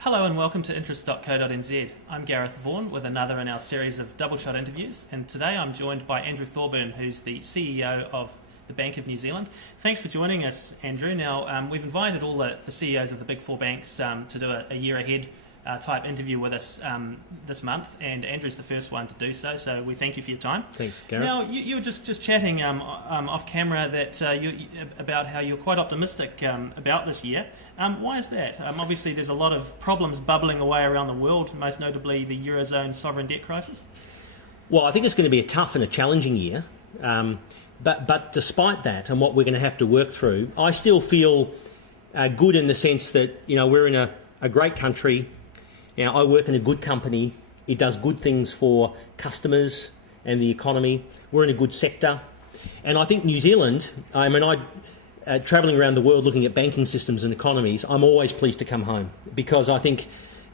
Hello and welcome to interest.co.nz. I'm Gareth Vaughan with another in our series of double shot interviews, and today I'm joined by Andrew Thorburn, who's the CEO of the Bank of New Zealand. Thanks for joining us, Andrew. Now, we've invited all the CEOs of the big four banks to do a year ahead type interview with us this month, and Andrew's the first one to do so, so we thank you for your time. Thanks, Gareth. Now, you were just chatting off camera about how you're quite optimistic about this year. Why is that? Obviously, there's a lot of problems bubbling away around the world, most notably the Eurozone sovereign debt crisis. Well, I think it's going to be a tough and a challenging year, but despite that and what we're going to have to work through, I still feel good in the sense that, we're in a great country. I work in a good company. It does good things for customers and the economy. We're in a good sector. And I think New Zealand, travelling around the world looking at banking systems and economies, I'm always pleased to come home because I think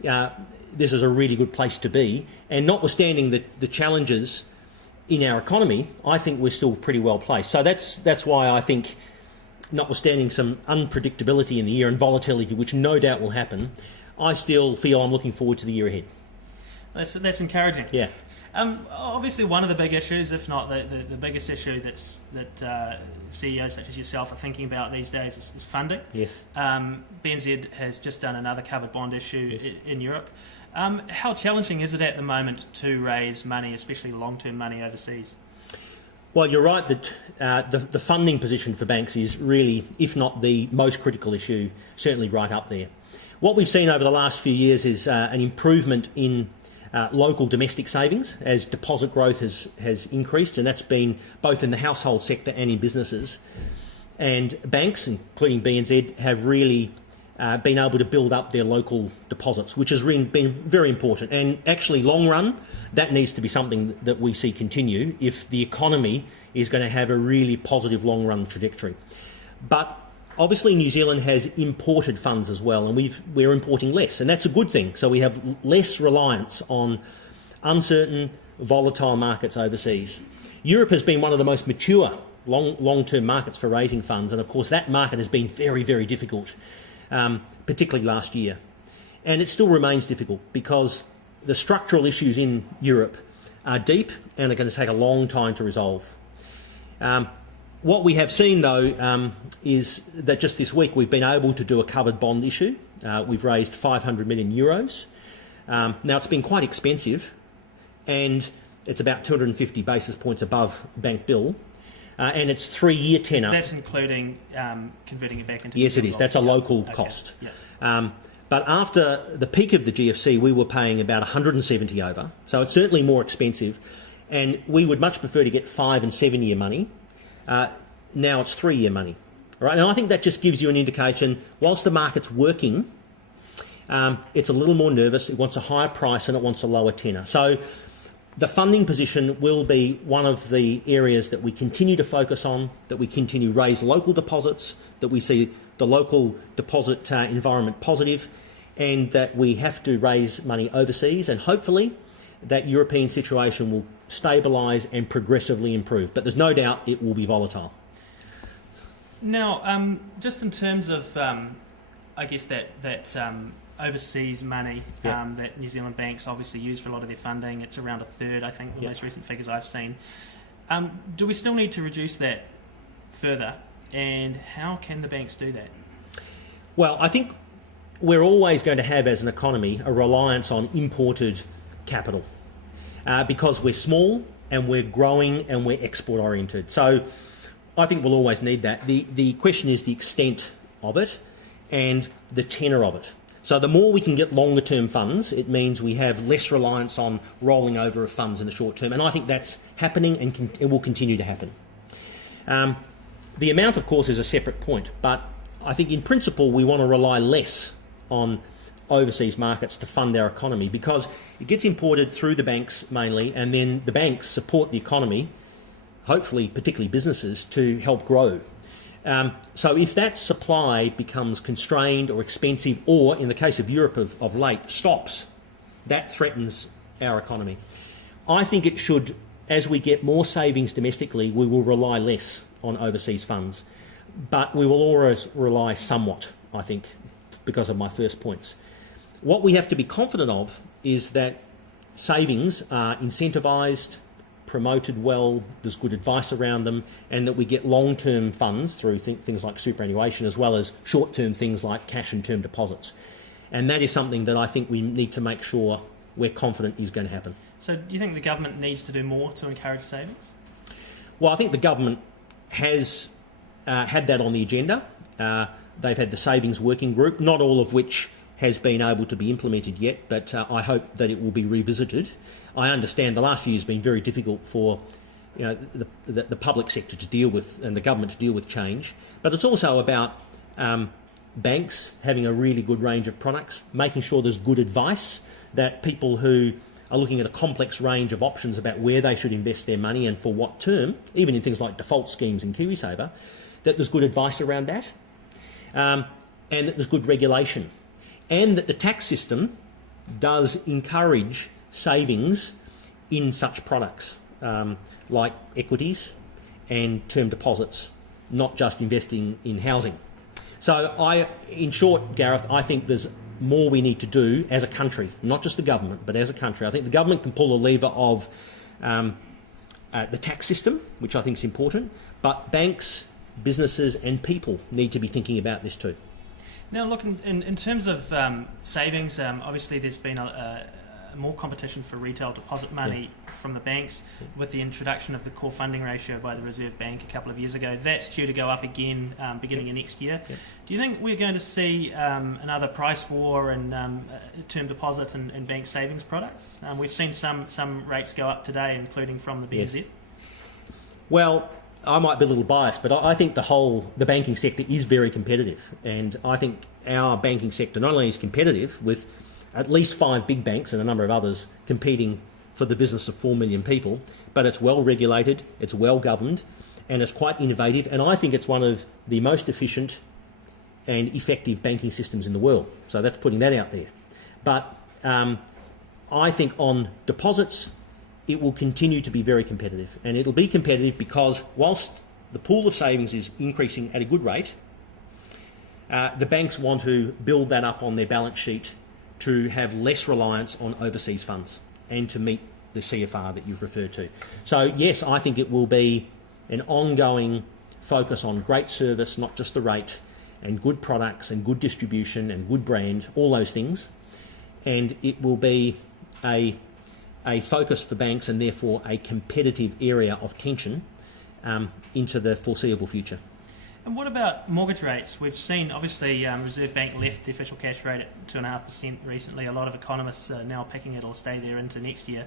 this is a really good place to be. And notwithstanding the challenges in our economy, I think we're still pretty well placed. So that's why I think, notwithstanding some unpredictability in the year and volatility, which no doubt will happen, I still feel I'm looking forward to the year ahead. That's encouraging. Yeah. Obviously, one of the big issues, if not the biggest issue that CEOs such as yourself are thinking about these days is funding. Yes. BNZ has just done another covered bond issue Yes. in Europe. How challenging is it at the moment to raise money, especially long-term money overseas? Well, you're right that the funding position for banks is really, if not the most critical issue, certainly right up there. What we've seen over the last few years is an improvement in local domestic savings as deposit growth has increased, and that's been both in the household sector and in businesses. And banks, including BNZ, have really been able to build up their local deposits, which has been very important. And actually, long run, that needs to be something that we see continue if the economy is going to have a really positive long run trajectory. But obviously, New Zealand has imported funds as well, and we're importing less, and that's a good thing. So we have less reliance on uncertain, volatile markets overseas. Europe has been one of the most mature long-term markets for raising funds, and of course that market has been very, very difficult, particularly last year. And it still remains difficult because the structural issues in Europe are deep and are going to take a long time to resolve. What we have seen, though, is that just this week we've been able to do a covered bond issue. We've raised 500 million euros. Now, it's been quite expensive, and it's about 250 basis points above bank bill, and it's 3-year tenor. That's including converting it back into... Yes, it is. That's a local cost. Yeah. But after the peak of the GFC, we were paying about 170 over, so it's certainly more expensive, and we would much prefer to get 5- and 7-year money. Now it's 3-year money. All right? And I think that just gives you an indication, whilst the market's working, it's a little more nervous, it wants a higher price and it wants a lower tenor. So the funding position will be one of the areas that we continue to focus on, that we continue to raise local deposits, that we see the local deposit environment positive, and that we have to raise money overseas, and hopefully that European situation will stabilise and progressively improve. But there's no doubt it will be volatile. Now, just in terms of, I guess, that overseas money that New Zealand banks obviously use for a lot of their funding, it's around a third, I think, the most recent figures I've seen. Do we still need to reduce that further, and how can the banks do that? Well, I think we're always going to have, as an economy, a reliance on imported capital because we're small and we're growing and we're export oriented. So I think we'll always need that. The question is the extent of it and the tenor of it. So the more we can get longer term funds, it means we have less reliance on rolling over of funds in the short term, and I think that's happening and it will continue to happen. The amount, of course, is a separate point, but I think in principle we want to rely less on overseas markets to fund our economy because it gets imported through the banks mainly, and then the banks support the economy, hopefully particularly businesses, to help grow. So if that supply becomes constrained or expensive, or in the case of Europe of late, stops, that threatens our economy. I think it should, as we get more savings domestically, we will rely less on overseas funds. But we will always rely somewhat, I think, because of my first points. what we have to be confident of is that savings are incentivised, promoted well, there's good advice around them, and that we get long-term funds through things like superannuation, as well as short-term things like cash and term deposits. And that is something that I think we need to make sure we're confident is going to happen. So do you think the government needs to do more to encourage savings? Well, I think the government has had that on the agenda. They've had the savings working group, not all of which has been able to be implemented yet, but I hope that it will be revisited. I understand the last few years have been very difficult for the public sector to deal with and the government to deal with change, but it's also about banks having a really good range of products, making sure there's good advice, that people who are looking at a complex range of options about where they should invest their money and for what term, even in things like default schemes in KiwiSaver, that there's good advice around that, and that there's good regulation, and that the tax system does encourage savings in such products like equities and term deposits, not just investing in housing. So in short, Gareth, I think there's more we need to do as a country, not just the government, but as a country. I think the government can pull a lever of the tax system, which I think is important, but banks, businesses and people need to be thinking about this too. Now, look, in terms of savings, obviously there's been more competition for retail deposit money from the banks with the introduction of the core funding ratio by the Reserve Bank a couple of years ago. That's due to go up again beginning of next year. Do you think we're going to see another price war in term deposit and bank savings products? We've seen some rates go up today, including from the BNZ. Yes. Well, I might be a little biased, but I think the banking sector is very competitive, and I think our banking sector not only is competitive with at least 5 big banks and a number of others competing for the business of 4 million people, but it's well regulated, it's well governed, and it's quite innovative, and I think it's one of the most efficient and effective banking systems in the world. So that's putting that out there. But I think on deposits, it will continue to be very competitive, and it'll be competitive because whilst the pool of savings is increasing at a good rate, the banks want to build that up on their balance sheet to have less reliance on overseas funds and to meet the CFR that you've referred to. So yes, I think it will be an ongoing focus on great service, not just the rate, and good products and good distribution and good brand, all those things, and it will be a focus for banks and therefore a competitive area of tension into the foreseeable future. And what about mortgage rates? We've seen, obviously, Reserve Bank left the official cash rate at 2.5% recently. A lot of economists are now picking it'll stay there into next year.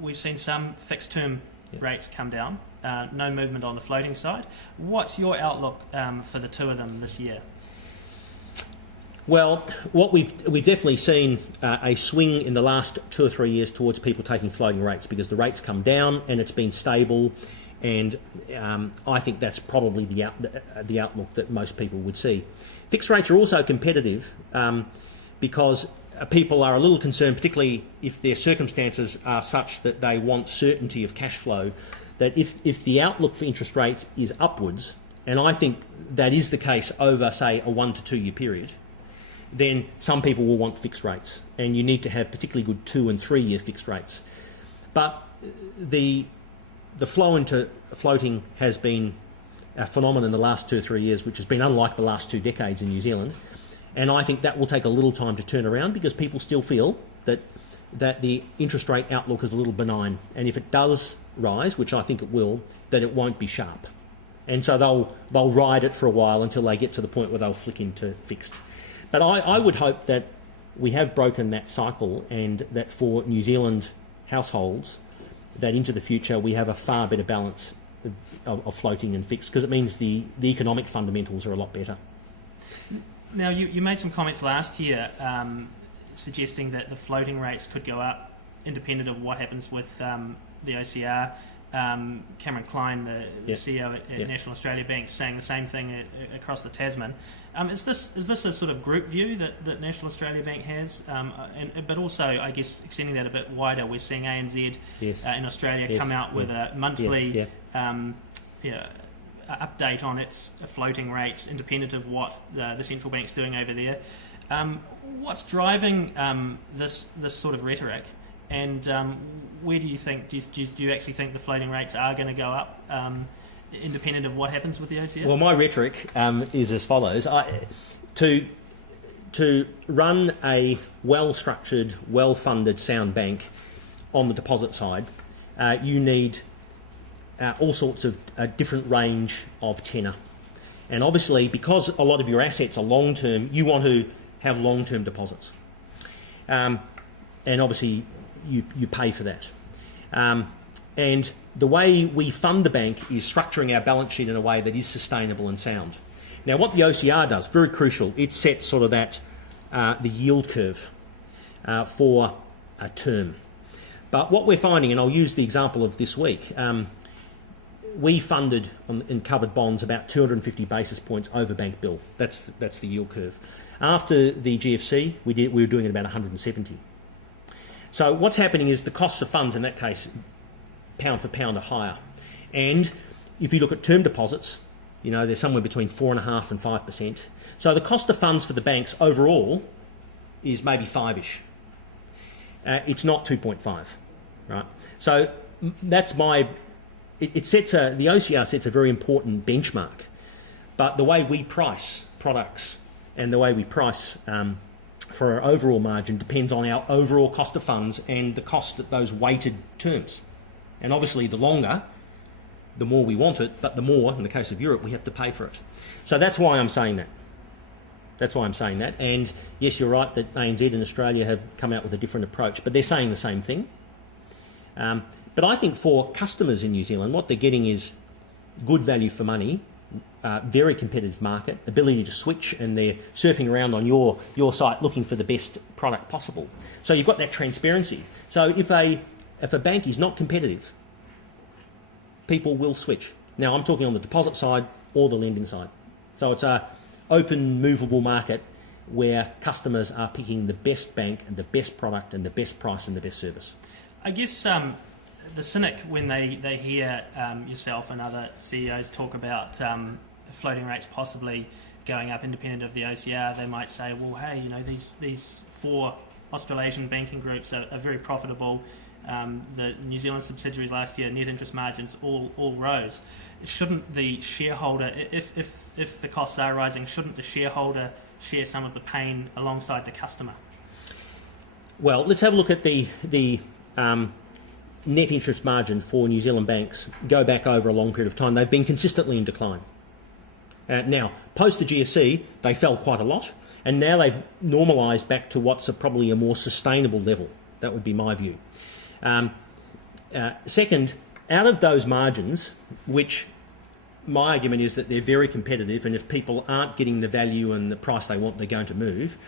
We've seen some fixed term rates come down, no movement on the floating side. What's your outlook for the two of them this year? Well, what we've definitely seen a swing in the last 2 or 3 years towards people taking floating rates because the rates come down and it's been stable, and I think that's probably the outlook that most people would see. Fixed rates are also competitive because people are a little concerned, particularly if their circumstances are such that they want certainty of cash flow, that if the outlook for interest rates is upwards, and I think that is the case over, say, a 1 to 2 year period, then some people will want fixed rates, and you need to have particularly good 2 and 3 year fixed rates. But the flow into floating has been a phenomenon in the last 2 or 3 years, which has been unlike the last 2 decades in New Zealand, and I think that will take a little time to turn around because people still feel that the interest rate outlook is a little benign, and if it does rise, which I think it will, then it won't be sharp, and so they'll ride it for a while until they get to the point where they'll flick into fixed. But I would hope that we have broken that cycle, and that for New Zealand households, that into the future we have a far better balance of floating and fixed, because it means the economic fundamentals are a lot better. Now, you made some comments last year suggesting that the floating rates could go up independent of what happens with the OCR. Cameron Klein, the CEO at National Australia Bank, saying the same thing across the Tasman. Is this a sort of group view that National Australia Bank has? But also, I guess, extending that a bit wider, we're seeing ANZ in Australia come out with a monthly update on its floating rates, independent of what the central bank's doing over there. What's driving this sort of rhetoric, and where do you think? Do you actually think the floating rates are going to go up, independent of what happens with the OCR? Well, my rhetoric is as follows: to run a well-structured, well-funded, sound bank on the deposit side, you need all sorts of different range of tenor. And obviously, because a lot of your assets are long-term, you want to have long-term deposits. And obviously, you pay for that. And the way we fund the bank is structuring our balance sheet in a way that is sustainable and sound. Now, what the OCR does, very crucial, it sets sort of that, the yield curve for a term. But what we're finding, and I'll use the example of this week, we funded in covered bonds about 250 basis points over bank bill. That's the yield curve. After the GFC, we were doing it about 170. So what's happening is the costs of funds in that case, pound for pound, are higher. And if you look at term deposits, you know, they're somewhere between 4.5% and 5%. So the cost of funds for the banks overall is maybe 5-ish. It's not 2.5, right? So that's the OCR sets a very important benchmark. But the way we price products and the way we price for our overall margin depends on our overall cost of funds and the cost of those weighted terms. And obviously the longer, the more we want it, but the more, in the case of Europe, we have to pay for it. So that's why I'm saying that. And yes, you're right that ANZ and Australia have come out with a different approach, but they're saying the same thing. But I think for customers in New Zealand, what they're getting is good value for money, very competitive market, ability to switch, and they're surfing around on your site looking for the best product possible. So you've got that transparency. So if a bank is not competitive, people will switch. Now, I'm talking on the deposit side or the lending side. So it's a open, movable market where customers are picking the best bank and the best product and the best price and the best service. I guess the cynic, when they hear yourself and other CEOs talk about floating rates possibly going up independent of the OCR, they might say, well, hey, you know, these 4 Australasian banking groups are very profitable. The New Zealand subsidiaries last year, net interest margins all rose. Shouldn't the shareholder, if the costs are rising, shouldn't the shareholder share some of the pain alongside the customer? Well, let's have a look at the net interest margin for New Zealand banks. Go back over a long period of time. They've been consistently in decline. Now, post the GFC, they fell quite a lot, and now they've normalised back to what's probably a more sustainable level. That would be my view. Second, out of those margins, which my argument is that they're very competitive, and if people aren't getting the value and the price they want, they're going to move.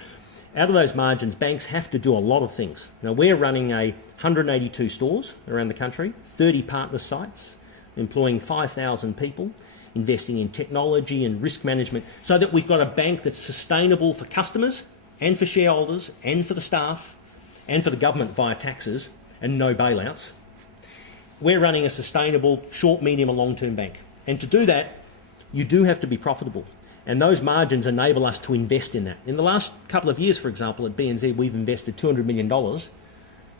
Out of those margins, banks have to do a lot of things. Now, we're running 182 stores around the country, 30 partner sites, employing 5,000 people, investing in technology and risk management, so that we've got a bank that's sustainable for customers and for shareholders and for the staff and for the government via taxes, and no bailouts. We're running a sustainable short, medium and long-term bank. And to do that, you do have to be profitable. And those margins enable us to invest in that. In the last couple of years, for example, at BNZ, we've invested $200 million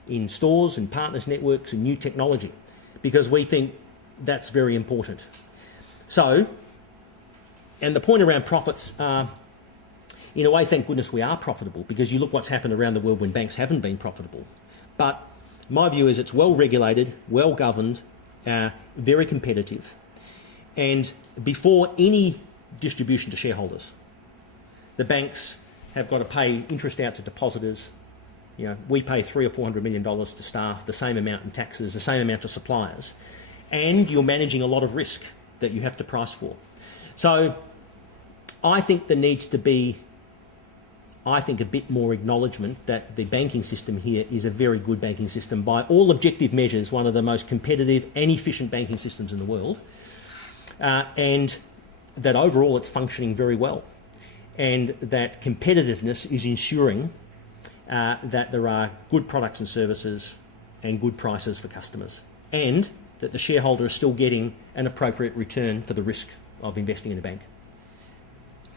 in stores and partners networks and new technology because we think that's very important. So, and the point around profits are, in a way, thank goodness we are profitable, because you look what's happened around the world when banks haven't been profitable. But my view is it's well regulated, well governed, very competitive, and before any distribution to shareholders, the banks have got to pay interest out to depositors. You know, we pay $300 or $400 million to staff, the same amount in taxes, the same amount to suppliers, and you're managing a lot of risk that you have to price for. So I think there needs to be, a bit more acknowledgement that the banking system here is a very good banking system, by all objective measures, one of the most competitive and efficient banking systems in the world, and that overall it's functioning very well, and that competitiveness is ensuring that there are good products and services and good prices for customers, and that the shareholder is still getting an appropriate return for the risk of investing in a bank.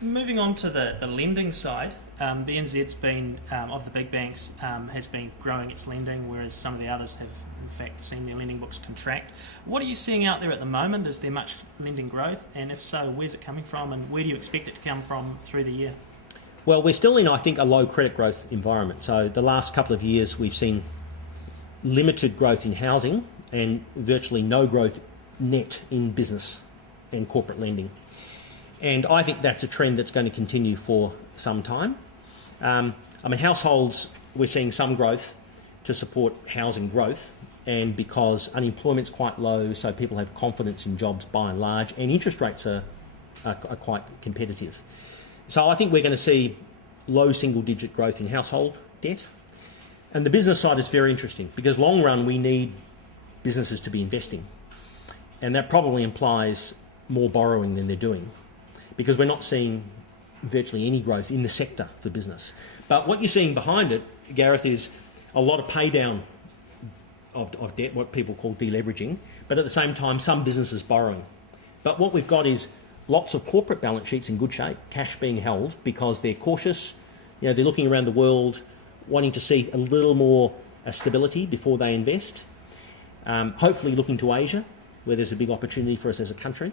Moving on to the lending side, BNZ's been, of the big banks, has been growing its lending, whereas some of the others have, in fact, seen their lending books contract. What are you seeing out there at the moment? Is there much lending growth? And if so, where's it coming from, and where do you expect it to come from through the year? Well, we're still in, I think, a low credit growth environment. So the last couple of years we've seen limited growth in housing and virtually no growth net in business and corporate lending. And I think that's a trend that's going to continue for some time. Households, we're seeing some growth to support housing growth, and because unemployment's quite low, so people have confidence in jobs by and large, and interest rates are quite competitive. So I think we're going to see low single-digit growth in household debt. And the business side is very interesting because long run we need businesses to be investing. And that probably implies more borrowing than they're doing because we're not seeing virtually any growth in the sector for business. But what you're seeing behind it, Gareth, is a lot of pay down of debt, what people call deleveraging, but at the same time some businesses borrowing. But what we've got is lots of corporate balance sheets in good shape, cash being held because they're cautious. They're looking around the world, wanting to see a little more stability before they invest. Hopefully looking to Asia, where there's a big opportunity for us as a country.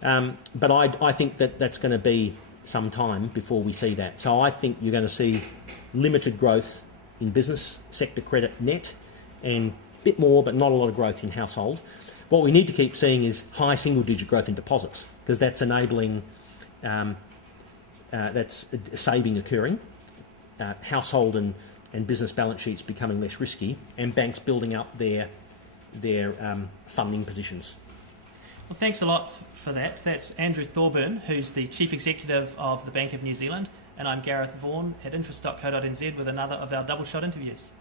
But I think that that's going to be some time before we see that. So I think you're going to see limited growth in business sector credit net and a bit more, but not a lot of growth in household. What we need to keep seeing is high single-digit growth in deposits because that's enabling, that's saving occurring, household and business balance sheets becoming less risky, and banks building up their funding positions. Well, thanks a lot for that. That's Andrew Thorburn, who's the Chief Executive of the Bank of New Zealand, and I'm Gareth Vaughan at interest.co.nz with another of our double shot interviews.